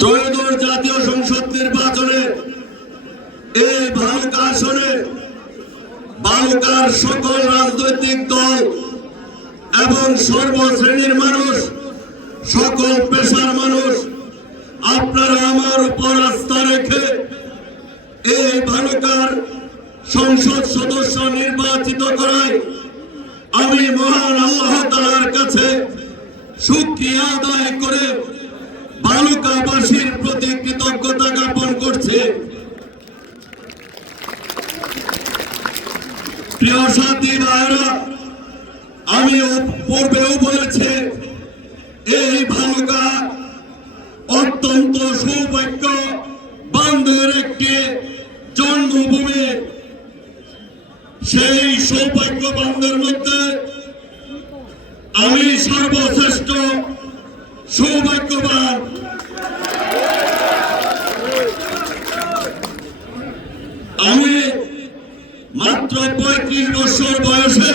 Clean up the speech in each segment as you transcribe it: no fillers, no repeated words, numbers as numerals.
ত্রয়োদশ জাতীয় সংসদ নির্বাচনে এই ভালুকা আসনে বালুকার সকল রাজনৈতিক দল এবং সর্বশ্রেণীর মানুষ, সকল পেশার মানুষ, আপনারা আমার উপর আস্থা রেখে এই ভালুকার সংসদ সদস্য নির্বাচিত করায় আমি মহান আল্লাহ তাআলার কাছে শুকরিয়া আদায় করে ভালুকাবাসীর প্রতি কৃতজ্ঞতা জ্ঞাপন করছি। প্রিয় সাথী ভাইরা, আমি পূর্বেও বলেছি এই ভালুকা অত্যন্ত সৌভাগ্যবানদের একটি জন্মভূমি। সেই সৌভাগ্যবানদের মধ্যে আমি সর্বশ্রেষ্ঠ সৌভাগ্যবান। আমি মাত্র ৩৫ বছর বয়সে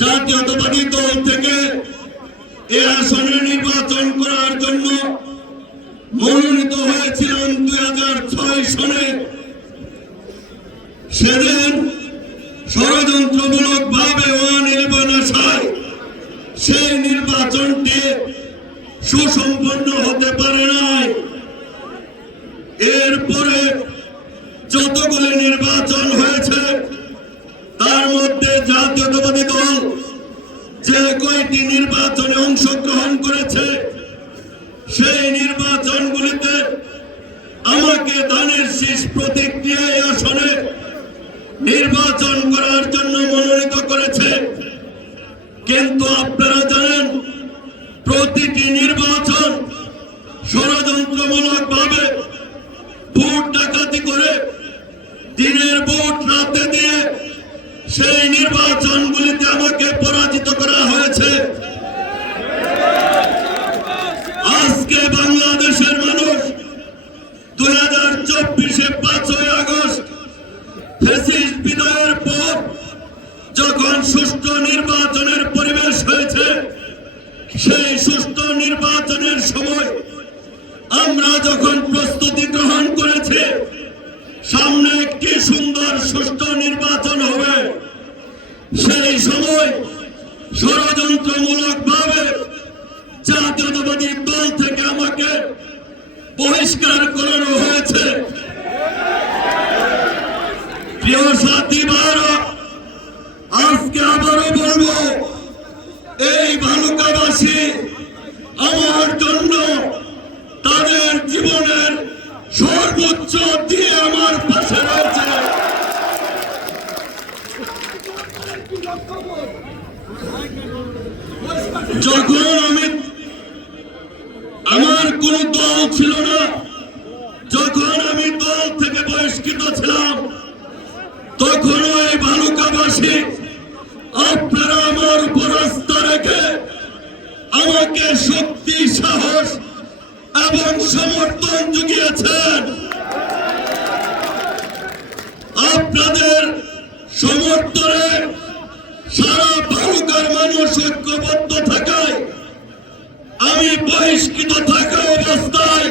জাতীয়তাবাদী দল থেকে এ আসনে নির্বাচন করার জন্য মনোনীত হয়েছিলাম ২০০৬ সনে। সেদিন ষড়যন্ত্রমূলক ভাবে আশায় সেই নির্বাচনটি সুসম্পন্ন হতে পারে নাই। এরপরে যতগুলি নির্বাচন হয়েছে তার মধ্যে জাতীয়তাবাদী দল যে কয়টি নির্বাচনে অংশগ্রহণ করেছে সেই নির্বাচনগুলিতে আমাকে ধানের শীষ প্রতীক নিয়ে আসনে নির্বাচন করার জন্য মনোনীত করেছে। কিন্তু আপনারা জানেন প্রতিটি নির্বাচন ষড়যন্ত্রমূলক ভাবে ভোট ডাকাতি করে দিনের ভোট রাতে দিয়ে সেই নির্বাচনগুলিতে আমাকে পরাজিত করা হয়েছে। আজকে বাংলাদেশের মানুষ 2024-এ 5ই আগস্ট ফ্যাসিস্ট বিদায়ের পর যখন সুষ্ঠু নির্বাচনের পরিবেশ হয়েছে, সেই সুষ্ঠু নির্বাচনের সময় আমরা যখন প্রস্তুতি গ্রহণ করেছি সামনে একটি সুন্দর সুষ্ঠু নির্বাচন হবে, সেই সময় ষড়যন্ত্রমূলক ভাবে জাতীয়তাবাদী দল থেকে আমাকে বহিষ্কার করানো হয়েছে। প্রিয় সাথী ভাইরা, আজকে আবারও বলবো এই ভালুকাবাসী আমার জন্য তাদের জীবনের সর্বোচ্চ দিয়ে আমার পাশে রয়েছে। যখন আমার কোন দল ছিল না, যখন আমি দল থেকে বহিষ্কৃত ছিলাম, তখনও এই ভালুকাবাসী আপনারা আমার উপর আস্থা রেখে আমাকে শক্তি, সাহস এবং সমর্থন জুগিয়েছেন। আপনাদের সমর্থনে সারা ভালুকার মানুষ ঐক্যবদ্ধ থাকায় আমি বহিষ্কৃত থাকা অবস্থায়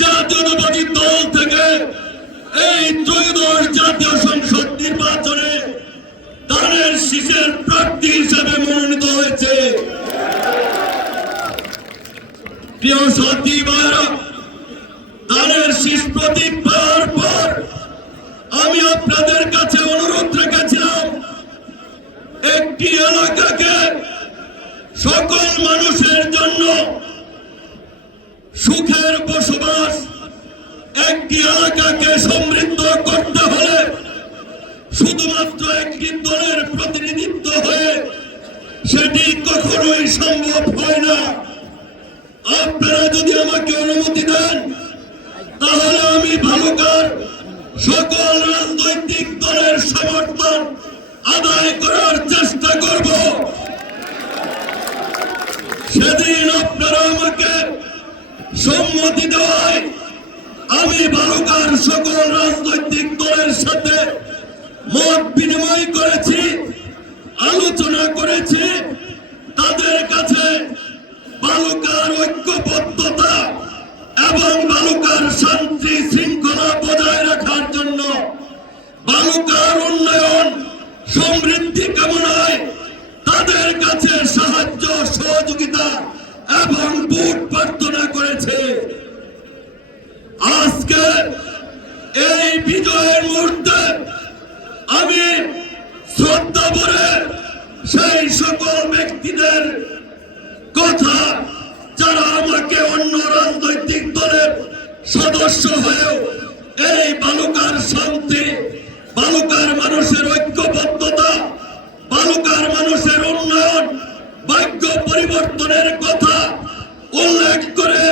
জাতীয়তাবাদী দল থেকে এই ত্রয়োদশ জাতীয় সংসদ নির্বাচনে ধানের শীষের প্রার্থী হিসেবে মনোনীত হয়েছে। প্রিয় সাথী ভাইরা, ধানের শীষ প্রতীক পাওয়ার পর আমি আপনাদের কাছে অনুরোধ রেখেছিলাম একটি এলাকাকে সকল মানুষের জন্য সুখের বসবাস, একটি এলাকাকে সমৃদ্ধ করতে হলে শুধুমাত্র একটি দলের প্রতিনিধিত্ব হয়ে সেটি কখনোই সম্ভব হয় না। আপনারা যদি আমাকে অনুমতি দেন তাহলে আমি ভালুকার সকল রাজনৈতিক দলের সমর্থন আদায় করার চেষ্টা করব। সেদিন আপনারা আমাকে সম্মতি দেওয়ায় আমি ভালুকার সকল রাজনৈতিক দলের সাথে মত বিনিময় করেছি, আলোচনা করেছি। তাদের কাছে ভালুকার ঐক্যবদ্ধতা শান্তি শৃঙ্খলা বজায় রাখার জন্য বালুকার উন্নয়ন সমৃদ্ধি কামনায় তাদের কাছে সাহায্য সহযোগিতা এবং ভোট প্রার্থনা করেছে। আজকে এই বিজয়ের মুহূর্তে আমি শ্রদ্ধা ভরে সেই সকল ব্যক্তিদের কথা যারা আমাকে অন্য রাজনৈতিক দলের সদস্য হয়েও এই বালুকার শান্তি, বালুকার মানুষের ঐক্যবদ্ধতা, বালুকার মানুষের উন্নয়ন, ভাগ্য পরিবর্তনের কথা উল্লেখ করে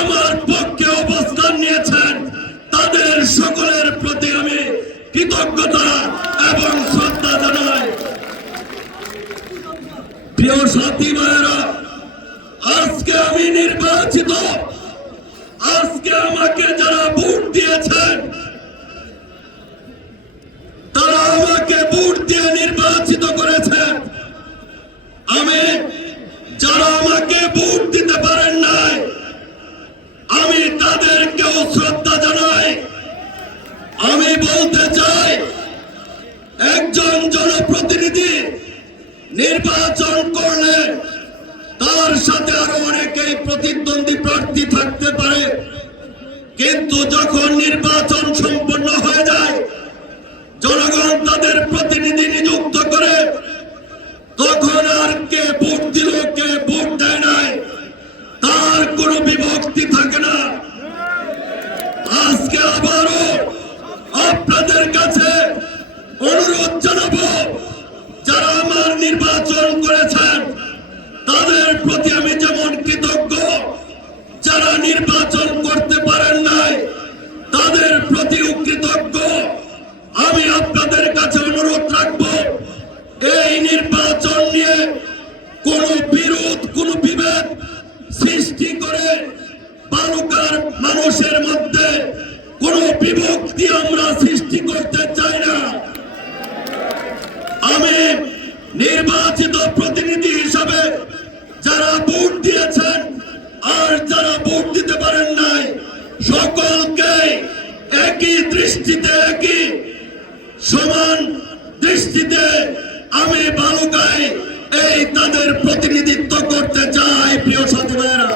আমার পক্ষে অবস্থান নিয়েছেন, তাদের সকলের প্রতি আমি কৃতজ্ঞতা এবং শ্রদ্ধা জানাই। প্রিয় সাথী ভাইয়েরা, আজকে আমি নির্বাচিত, আজকে আমাকে যারা ভোট দিয়েছেন তারা আমাকে ভোট দিয়ে নির্বাচিত করেছেন। আমি যারা আমাকে ভোট দিতে পারেন নাই আমি তাদেরকেও শ্রদ্ধা জানাই। আমি বলতে চাই, একজন জনপ্রতিনিধি নির্বাচন করলে তার সাথে আরো অনেকেই প্রতিদ্বন্দ্বী প্রার্থী থাকতে পারে, কিন্তু যখন নির্বাচন সম্পন্ন হয়ে যায়, জনগণ তাদের প্রতিনিধি নিযুক্ত করে, তখন আর কে ভোট দিল কে ভোট দেয় নাই তার কোনো বিভক্তি থাকে না। আজকে আবারও আপনাদের কাছে অনুরোধ জানাবো, যারা আমার নির্বাচন করেছেন তাদের প্রতি আমি যেমন কৃতজ্ঞ, যারা নির্বাচন করতে পারেন নাই তাদের প্রতিও কৃতজ্ঞ। আমি আপনাদের কাছে অনুরোধ রাখবো, এই নির্বাচন নিয়ে কোন বিরোধ, কোন বিভেদ সৃষ্টি করে বালুকার মানুষের মধ্যে কোন বিভক্তি আমরা সৃষ্টি করতে চাই না। আমি নির্বাচিত প্রতিনিধি হিসাবে যারা ভোট দিয়েছেন আর যারা ভোট দিতে পারেন নাই সকলকে একই দৃষ্টিতে, একই সমান দৃষ্টিতে আমি বালুকায় এই তাদের প্রতিনিধিত্ব করতে চাই। প্রিয় সাথী ভাইয়েরা,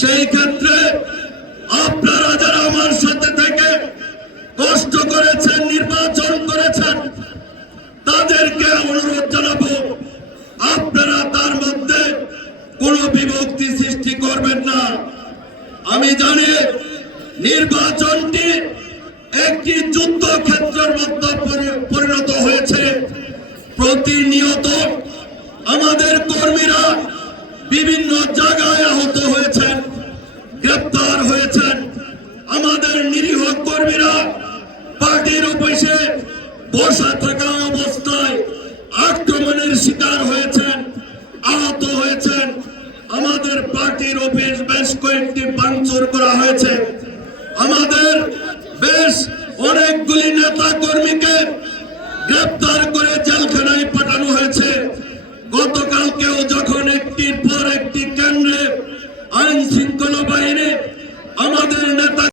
সেই ক্ষেত্রে আপনারা যারা আমার সাথে থেকে কষ্ট করেছেন, নির্বাচন করেছেন, তাদেরকে অনুরোধ জানাবো, আপনারা তার মধ্যে কোনো বিভক্তি সৃষ্টি করবেন না। আমি জানি নির্বাচনটি একটি যুদ্ধক্ষেত্রের মধ্যে পরিণত হয়েছে। প্রতিনিয়ত আমাদের কর্মীরা বিভিন্ন জায়গায় আহত হয়েছেন, গ্রেপ্তার হয়েছেন। আমাদের নিরীহ কর্মীরা পার্টির অফিসে বসা থাকা অবস্থায় আক্রমণের শিকার হয়েছেন, আহত হয়েছেন। আমাদের পার্টির অফিস বেশ কয়েকটি ভাঙচুর করা হয়েছে। আমাদের বেশ অনেকগুলি নেতা কর্মীকে গ্রেপ্তার করে জেলখানায় পাঠানো হয়েছে। গতকালকেও যখন একটির পর একটি কেন্দ্রে আইন শৃঙ্খলা বাহিনী আমাদের নেতা